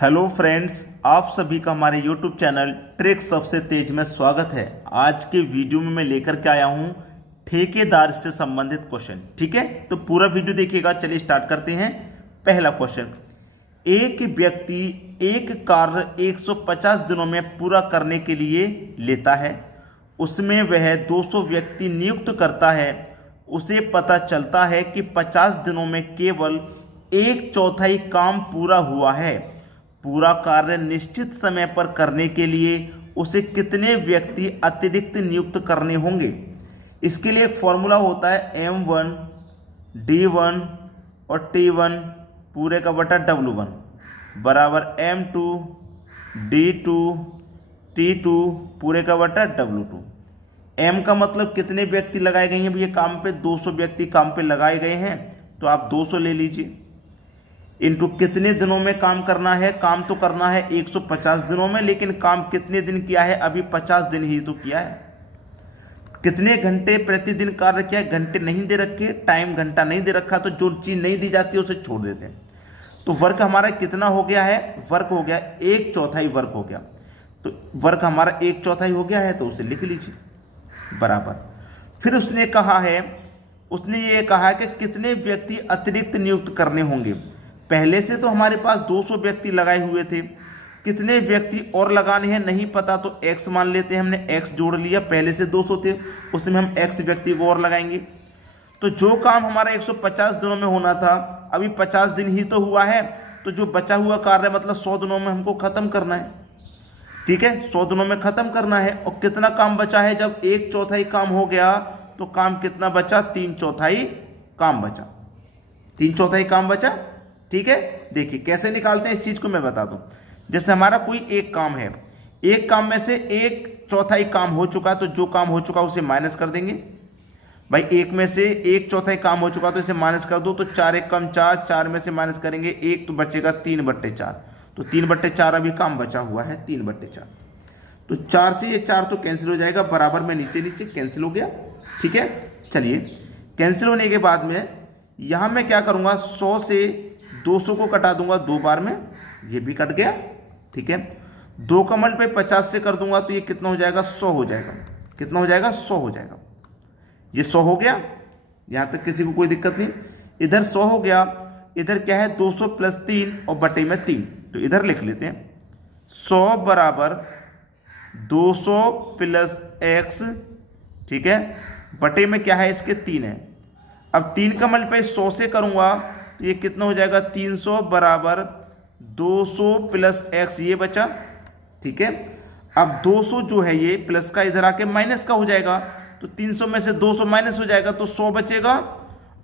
Hello friends, आप सभी का हमारे यूट्यूब चैनल ट्रिक सबसे तेज में स्वागत है। आज के वीडियो में मैं लेकर के आया हूं ठेकेदार से संबंधित क्वेश्चन। ठीक है, तो पूरा वीडियो देखिएगा। चलिए स्टार्ट करते हैं। पहला क्वेश्चन, एक व्यक्ति एक कार्य 150 दिनों में पूरा करने के लिए लेता है। उसमें वह 200 व्यक्ति नियुक्त करता है। उसे पता चलता है कि 50 दिनों में केवल 1/4 काम पूरा हुआ है। पूरा कार्य निश्चित समय पर करने के लिए उसे कितने व्यक्ति अतिरिक्त नियुक्त करने होंगे? इसके लिए एक फॉर्मूला होता है M1 D1 और T1 पूरे का बटा W1 बराबर M2 D2 T2 पूरे का बटा W2। M का मतलब कितने व्यक्ति लगाए गए हैं भैया काम पे? 200 व्यक्ति काम पे लगाए गए हैं, तो आप 200 ले लीजिए। इनटू कितने दिनों में काम करना है? काम तो करना है 150 दिनों में, लेकिन काम कितने दिन किया है? अभी 50 दिन ही तो किया है। कितने घंटे प्रतिदिन कार्य किया है? घंटे नहीं दे रखे, टाइम घंटा नहीं दे रखा, तो जो चीज नहीं दी जाती है उसे छोड़ देते हैं। तो वर्क हमारा कितना हो गया है? वर्क हो गया 1/4 वर्क हो गया। तो वर्क हमारा 1/4 हो गया है, तो उसे लिख लीजिए बराबर। फिर उसने कहा है, उसने ये कहा कि कितने व्यक्ति अतिरिक्त नियुक्त करने होंगे। पहले से तो हमारे पास 200 व्यक्ति लगाए हुए थे, कितने व्यक्ति और लगाने हैं नहीं पता, तो x मान लेते हैं। हमने x जोड़ लिया, पहले से 200 थे, उसमें हम x व्यक्ति को और लगाएंगे। तो जो काम हमारा 150 दिनों में होना था, अभी 50 दिन ही तो हुआ है, तो जो बचा हुआ कार्य मतलब 100 दिनों में हमको खत्म करना है। ठीक है, 100 दिनों में खत्म करना है। और कितना काम बचा है? जब 1/4 काम हो गया तो काम कितना बचा? 3/4 काम बचा। 3/4 काम बचा। ठीक है, देखिए कैसे निकालते हैं इस चीज को मैं बता दूं। जैसे हमारा कोई एक काम है, एक काम में से 1/4 काम हो चुका, तो जो काम हो चुका उसे माइनस कर देंगे। भाई एक में से 1/4 काम हो चुका तो इसे माइनस कर दो, तो 4 1 कम 4, 4 में से माइनस करेंगे 1, तो बचेगा 3/4। तो 3/4 अभी काम बचा हुआ है 3/4। तो 4 से ये 4 तो कैंसिल हो जाएगा, बराबर में नीचे नीचे कैंसिल हो गया। ठीक है, चलिए कैंसिल होने के बाद में यहां मैं क्या करूंगा, 100 से 200 को कटा दूंगा 2 बार में, ये भी कट गया। ठीक है, 2 का मल्ट पे 50 से कर दूंगा तो ये कितना हो जाएगा? 100 हो जाएगा। कितना हो जाएगा? 100 हो जाएगा। ये 100 हो गया, यहां तक किसी को कोई दिक्कत नहीं। इधर 100 हो गया, इधर क्या है? 200 प्लस 3 और बटे में 3, तो इधर लिख लेते हैं 100 बराबर 200 प्लस x। ठीक है, बटे में क्या है? इसके 3 है। अब 3 का मल्टीप्लाई 100 से करूंगा तो ये कितना हो जाएगा? 300 बराबर 200 प्लस x, ये बचा। ठीक है, अब 200 जो है ये प्लस का इधर आके माइनस का हो जाएगा, तो 300 में से 200 माइनस हो जाएगा तो 100 बचेगा।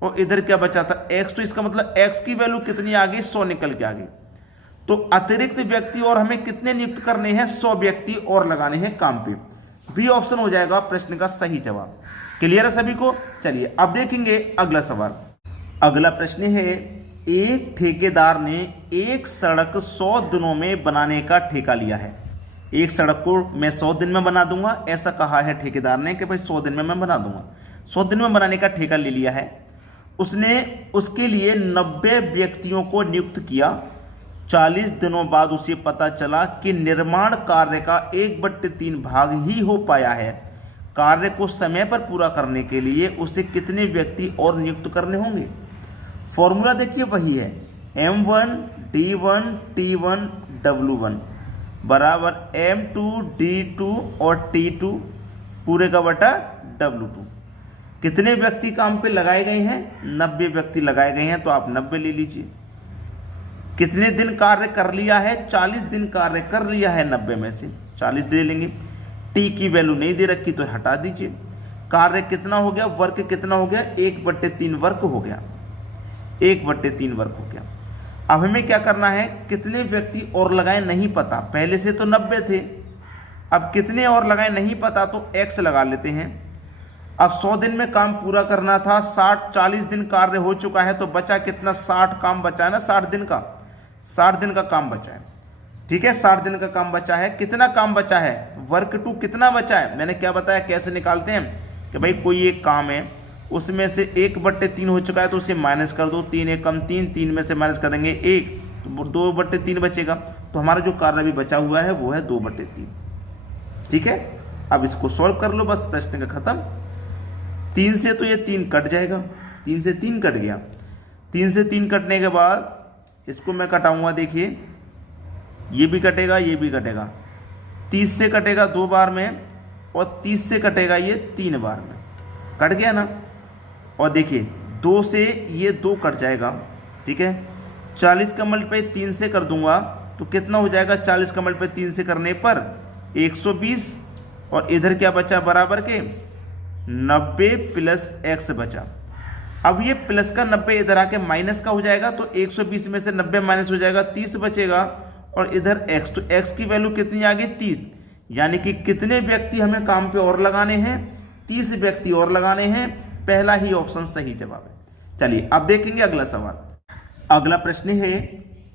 और इधर क्या बचा था? x, तो इसका मतलब x की वैल्यू कितनी आ गई? 100 निकल के आ गई। तो अतिरिक्त व्यक्ति और हमें कितने नियुक्त करने हैं? 100 व्यक्ति और लगाने हैं काम पे। बी ऑप्शन हो जाएगा प्रश्न का सही जवाब। क्लियर है सभी को? चलिए अब देखेंगे अगला सवाल। अगला प्रश्न है, एक ठेकेदार ने एक सड़क 100 दिनों में बनाने का ठेका लिया है। एक सड़क को मैं 100 दिन में बना दूंगा, ऐसा कहा है ठेकेदार ने कि भाई 100 दिन में मैं बना दूंगा। 100 दिन में बनाने का ठेका ले लिया है। उसने उसके लिए 90 व्यक्तियों को नियुक्त किया। 40 दिनों बाद उसे पता चला कि निर्माण कार्य का 1/3 भाग ही हो पाया है। कार्य को समय पर पूरा करने के लिए उसे कितने व्यक्ति और नियुक्त करने होंगे? फॉर्मूला देखिए वही है, M1 D1 T1 W1 बराबर M2 D2 और T2 पूरे का बटा W2। कितने व्यक्ति काम पे लगाए गए हैं? 90 व्यक्ति लगाए गए हैं, तो आप 90 ले लीजिए। कितने दिन कार्य कर लिया है? 40 दिन कार्य कर लिया है, 90 में से 40 ले लेंगे। टी की वैल्यू नहीं दे रखी तो हटा दीजिए। कार्य कितना हो गया? वर्क कितना हो गया? 1/3 वर्क हो गया। 1/3 वर्क हो गया। अब हमें क्या करना है? कितने व्यक्ति और लगाए नहीं पता, पहले से तो 90 थे, अब कितने और लगाए नहीं पता, तो x लगा लेते हैं। अब 100 दिन में काम पूरा करना था, 40 दिन कार्य हो चुका है, तो बचा कितना? 60 काम बचा है ना, 60 दिन का। 60 दिन का काम बचा है। ठीक है, 60 दिन का काम बचा है। कितना काम बचा है? वर्क 2 कितना बचा है? मैंने क्या बताया, कैसे निकालते हैं कि भाई कोई एक काम है, उसमें से 1/3 हो चुका है तो उसे माइनस कर दो। 3 1 कम 3, 3 में से माइनस कर देंगे 1, तो 2/3 बचेगा। तो हमारा जो कार्य भी बचा हुआ है वो है 2/3। ठीक है, अब इसको सॉल्व कर लो, बस प्रश्न का खत्म। 3 से तो ये 3 कट जाएगा, 3 से 3 कट गया। 3 से 3 कटने के बाद इसको मैं कटाऊंगा, देखिए ये भी कटेगा, ये भी कटेगा। 30 से कटेगा 2 बार में और 30 से कटेगा ये 3 बार में, कट गया ना। और देखिए 2 से ये 2 कट जाएगा। ठीक है, 40 का मल्टीप्लाई 3 से कर दूंगा तो कितना हो जाएगा, 40 का मल्टीप्लाई 3 से करने पर 120, और इधर क्या बचा बराबर के 90 प्लस x बचा। अब ये प्लस का 90 इधर आके माइनस का हो जाएगा, तो 120 में से 90 माइनस हो जाएगा, 30 बचेगा, और इधर x, तो x की वैल्यू कितनी आ गई 30। यानी कि कितने व्यक्ति हमें काम पे और लगाने हैं, 30 व्यक्ति और लगाने हैं। पहला ही ऑप्शन सही जवाब है। चलिए अब देखेंगे अगला सवाल। अगला प्रश्न है,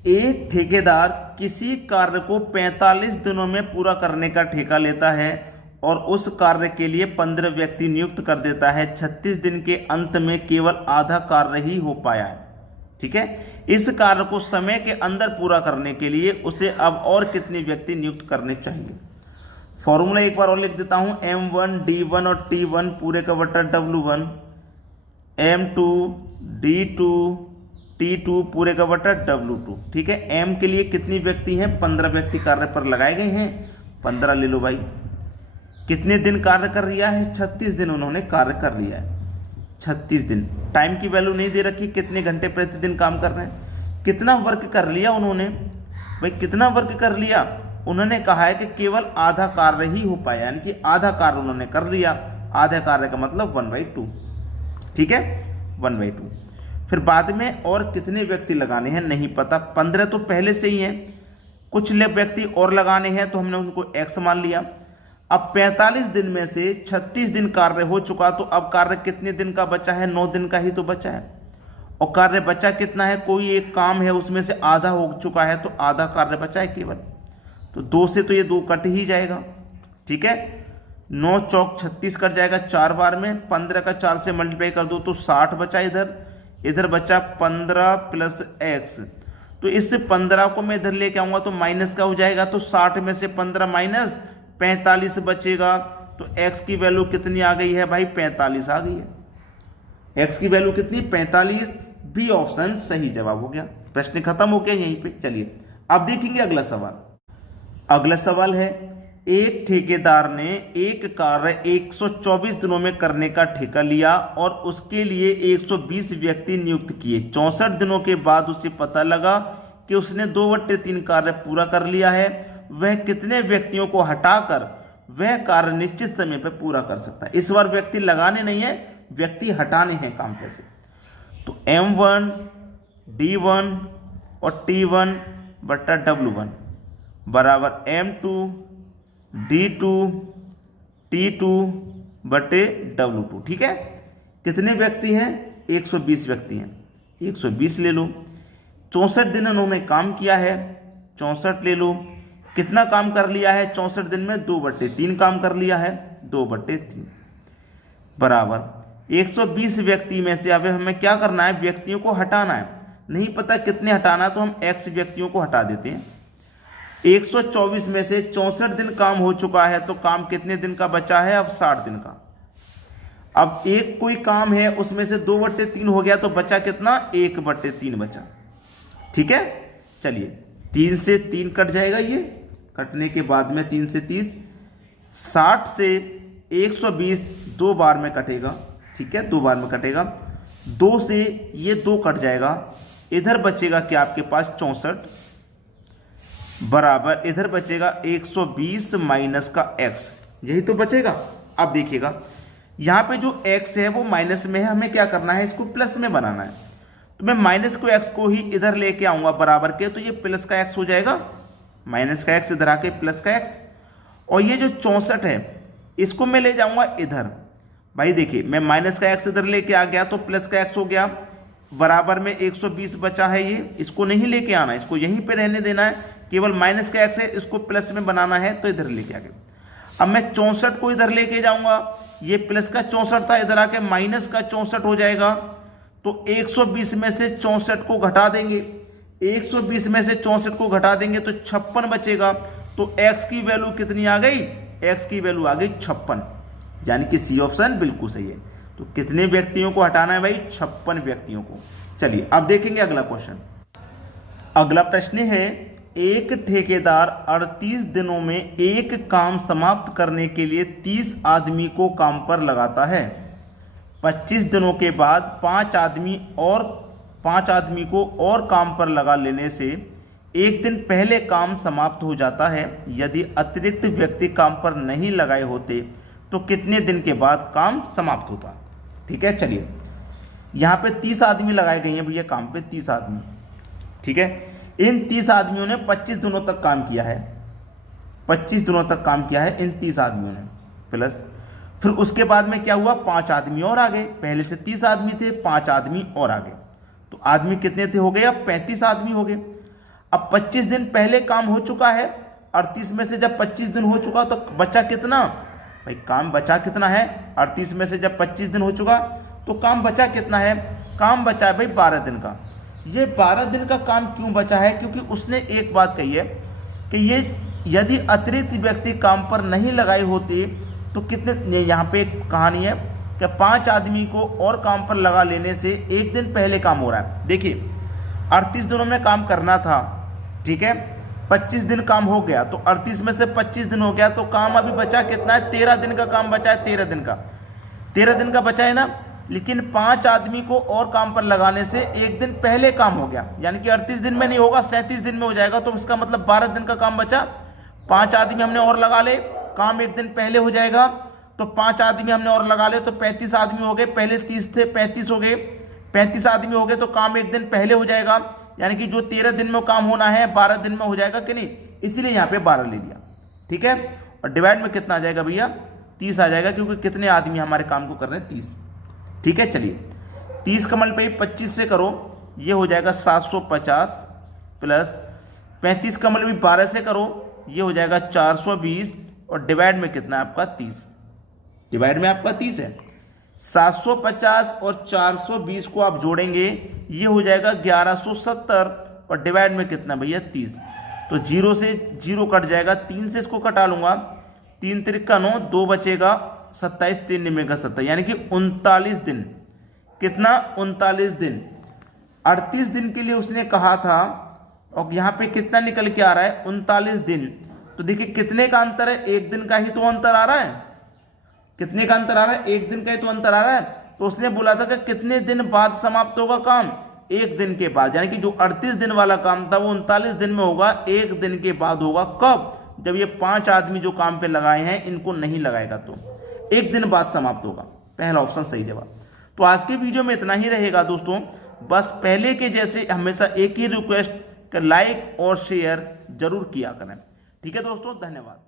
एक ठेकेदार किसी कार्य को 45 दिनों में पूरा करने का ठेका लेता है और उस कार्य के लिए 15 व्यक्ति नियुक्त कर देता है। 36 दिन के अंत में केवल आधा कार्य ही हो पाया है। ठीक है, इस कार्य को समय के अंदर पूरा करने के लिए उसे अब और कितने व्यक्ति नियुक्त करने चाहिए। फॉर्मूला एक बार और लिख देता हूं, M1 D1 और T1 पूरे का बटा W1, M2 D2 T2 पूरे का बटा W2। ठीक है, M के लिए कितनी व्यक्ति हैं, 15 व्यक्ति कार्य पर लगाए गए हैं, 15 ले लो भाई। कितने दिन कार्य कर लिया है, 36 दिन उन्होंने कार्य कर लिया है, 36 दिन। टाइम की वैल्यू नहीं दे रखी, कितने घंटे प्रतिदिन काम कर रहे हैं, कितना वर्क कर लिया उन्होंने, भाई कितना वर्क कर लिया। उन्होंने कहा है कि केवल आधा कार्य ही हो पाया, यानी कि आधा कार्य उन्होंने कर लिया। आधा कार्य का मतलब 1/2। ठीक है, 1/2। फिर बाद में और कितने व्यक्ति लगाने हैं नहीं पता, 15 तो पहले से ही हैं, कुछ व्यक्ति और लगाने हैं तो हमने उनको x मान लिया। अब 45 दिन में से 36 दिन कार्य हो चुका, तो अब कार्य कितने दिन का बचा है, 9 दिन का ही तो बचा है। और कार्य बचा कितना है, कोई एक काम है उसमें से आधा हो चुका है, तो आधा कार्य बचा है केवल। तो 2 से तो ये 2 कट ही जाएगा। ठीक है, 9 चौक 36 कट जाएगा 4 बार में, 15 का 4 से मल्टीप्लाई कर दो तो 60 बचा। इधर बचा 15 प्लस x, तो इससे 15 को मैं इधर लेके आऊंगा तो माइनस का हो जाएगा, तो 60 में से 15 माइनस 45 बचेगा। तो x की वैल्यू कितनी आ गई है भाई, 45 आ गई है। x की वैल्यू कितनी, 45। बी ऑप्शन सही जवाब हो गया। प्रश्न खत्म हो गया यहीं पे। चलिए अब देखेंगे अगला सवाल। अगला सवाल है, एक ठेकेदार ने एक कार्य 124 दिनों में करने का ठेका लिया और उसके लिए 120 व्यक्ति नियुक्त किए। 64 दिनों के बाद उसे पता लगा कि उसने 2/3 कार्य पूरा कर लिया है। वह कितने व्यक्तियों को हटाकर वह कार्य निश्चित समय पर पूरा कर सकता है। इस बार व्यक्ति लगाने नहीं है, व्यक्ति हटाने हैं काम पे से। तो M1 D1 और T1 बटा W1 बराबर M2 D2 T2 बटे W2। ठीक है, कितने व्यक्ति हैं, 120 व्यक्ति हैं, 120 ले लो। 64 दिन उन्होंने काम किया है, 64 ले लो। कितना काम कर लिया है 64 दिन में, 2/3 काम कर लिया है, 2/3 बराबर 120 व्यक्ति में से अब हमें क्या करना है, व्यक्तियों को हटाना है। नहीं पता कितने हटाना, तो हम x व्यक्तियों को हटा देते हैं। 124 में से 64 दिन काम हो चुका है, तो काम कितने दिन का बचा है, अब 60 दिन का। अब एक कोई काम है उसमें से 2/3 हो गया, तो बचा कितना, 1/3 बचा। ठीक है, चलिए 3 से 3 कट जाएगा, ये कटने के बाद में 3 से 30, 60 से 120 2 बार में कटेगा। ठीक है, 2 बार में कटेगा। 2 से ये 2 कट जाएगा, इधर बचेगा क्या आपके पास 64 बराबर, इधर बचेगा 120 माइनस का x, यही तो बचेगा। अब देखिएगा यहाँ पे जो x है वो माइनस में है, हमें क्या करना है, इसको प्लस में बनाना है। तो मैं माइनस को x को ही इधर लेके आऊंगा बराबर के, तो ये प्लस का x हो जाएगा, माइनस का x इधर आके प्लस का x। और ये जो 64 है इसको मैं ले जाऊंगा इधर। भाई देखिए मैं माइनस का x इधर लेके आ गया तो प्लस का x हो गया, बराबर में 120 बचा है। ये इसको नहीं लेके आना, इसको यहीं पे रहने देना है, केवल माइनस का x है, इसको प्लस में बनाना है, तो इधर लेके आ गए। अब मैं 64 को इधर लेके जाऊंगा, ये प्लस का 64 था, इधर आके माइनस का 64 हो जाएगा। तो 120 में से 64 को घटा देंगे, 120 में से 64 को घटा देंगे तो 56 बचेगा। तो x की वैल्यू कितनी आ गई? x की वैल्यू आ गई 56, यानी कि सी ऑप्शन बिल्कुल सही है। तो कितने व्यक्तियों को हटाना है भाई? 56 व्यक्तियों को। चलिए अब देखेंगे अगला क्वेश्चन। अगला प्रश्न है, एक ठेकेदार 38 दिनों में एक काम समाप्त करने के लिए 30 आदमी को काम पर लगाता है। 25 दिनों के बाद 5 आदमी को और काम पर लगा लेने से एक दिन पहले काम समाप्त हो जाता है। यदि अतिरिक्त व्यक्ति काम पर नहीं लगाए होते तो कितने दिन के बाद काम समाप्त होता? ठीक है, चलिए यहाँ पे 30 आदमी लगाए गए हैं भैया काम पे, 30 आदमी। ठीक है, इन 30 आदमियों ने 25 दिनों तक काम किया है। 25 दिनों तक काम किया है इन 30 आदमियों ने, प्लस फिर उसके बाद में क्या हुआ? 5 आदमी और आ गए। पहले से 30 आदमी थे, 5 आदमी और आ गए। तो आदमी कितने थे? हो गए अब 35 आदमी हो गए। अब 25 दिन पहले काम हो चुका है। 38 में से जब 25 दिन हो चुका तो बचा कितना भाई? काम बचा कितना है? 38 में से जब 25 दिन हो चुका तो काम बचा कितना है? काम बचा है भाई 12 दिन का। ये 12 दिन का काम क्यों बचा है? क्योंकि उसने एक बात कही है कि ये यदि अतिरिक्त व्यक्ति काम पर नहीं लगाए होते तो कितने, यहाँ पे एक कहानी है कि 5 आदमी को और काम पर लगा लेने से एक दिन पहले काम हो रहा है। देखिए 38 दिनों में काम करना था, ठीक है, 25 दिन काम हो गया तो 38 में से 25 दिन हो गया तो काम अभी बचा कितना है? 13 दिन का काम बचा है। 13 दिन का बचा है ना। लेकिन 5 आदमी को और काम पर लगाने से एक दिन पहले काम हो गया, यानी कि 38 दिन में नहीं होगा, 37 दिन में हो जाएगा। तो इसका मतलब 12 दिन का काम बचा। 5 आदमी हमने और लगा ले, काम एक दिन पहले हो जाएगा। तो 5 आदमी हमने और लगा ले तो 35 आदमी हो गए। पहले 30 थे, 35 हो गए। 35 आदमी हो गए तो काम एक दिन पहले हो जाएगा, यानी कि जो 13 दिन में काम होना है 12 दिन में हो जाएगा कि नहीं, इसीलिए यहाँ पे 12 ले लिया। ठीक है, और डिवाइड में कितना आ जाएगा भैया? 30 आ जाएगा, क्योंकि कितने आदमी हमारे काम को कर रहे हैं? 30। ठीक है, चलिए 30 का मल्टीप्लाई 25 से करो, ये हो जाएगा 750, प्लस 35 का मल्टीप्लाई 12 से करो, ये हो जाएगा 420, और डिवाइड में कितना है आपका? 30। डिवाइड में आपका 30 है। 750 और 420 को आप जोड़ेंगे, ये हो जाएगा 1170, और डिवाइड में कितना भैया? 30। तो 0 से 0 कट जाएगा, 3 से इसको कटा लूंगा, 3 त्रिका 9, 2 बचेगा, 27, 3 निमेगा 70, यानी कि 39 दिन। कितना? 39 दिन। 38 दिन के लिए उसने कहा था, और यहाँ पे कितना निकल के आ रहा है? 39 दिन। तो देखिए कितने का अंतर है? एक दिन का ही तो अंतर आ रहा है। कितने का अंतर आ रहा है? एक दिन का ही तो अंतर आ रहा है। तो उसने बोला था कि कितने दिन बाद समाप्त होगा काम? एक दिन के बाद, यानी कि जो 38 दिन वाला काम था वो 39 दिन में होगा, एक दिन के बाद होगा। कब? जब ये 5 आदमी जो काम पे लगाए हैं इनको नहीं लगाएगा तो एक दिन बाद समाप्त होगा। पहला ऑप्शन सही जवाब। तो आज के वीडियो में इतना ही रहेगा दोस्तों। बस पहले के जैसे हमेशा एक ही रिक्वेस्ट, लाइक और शेयर जरूर किया करें। ठीक है दोस्तों, धन्यवाद।